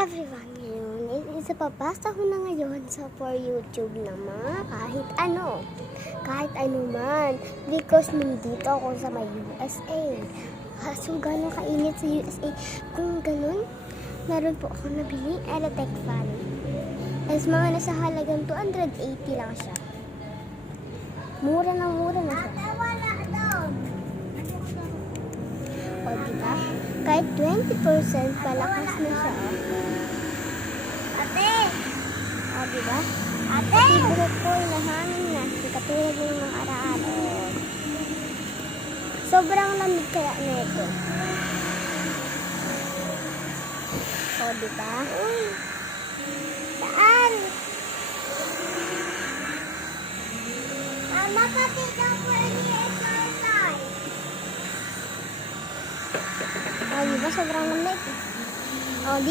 everyone, ngayon isapapasa ko na ngayon sa for YouTube na mga kahit ano man, because nandito ako sa may USA. So gano'ng kainit sa USA, kung ganun, meron po ako nabili Aerotech fan. As mga nasa halagang 280 lang siya. Mura na siya. O diba? Kahit 20% palakas na siya. Ate! O diba? Ate! Pati buhok ko na hangin na. Di katulad ng mga araan. Sobrang lamig kaya nito. O diba? Saan? Mama, pati daw po exercise. O diba? Sobrang lamig. O di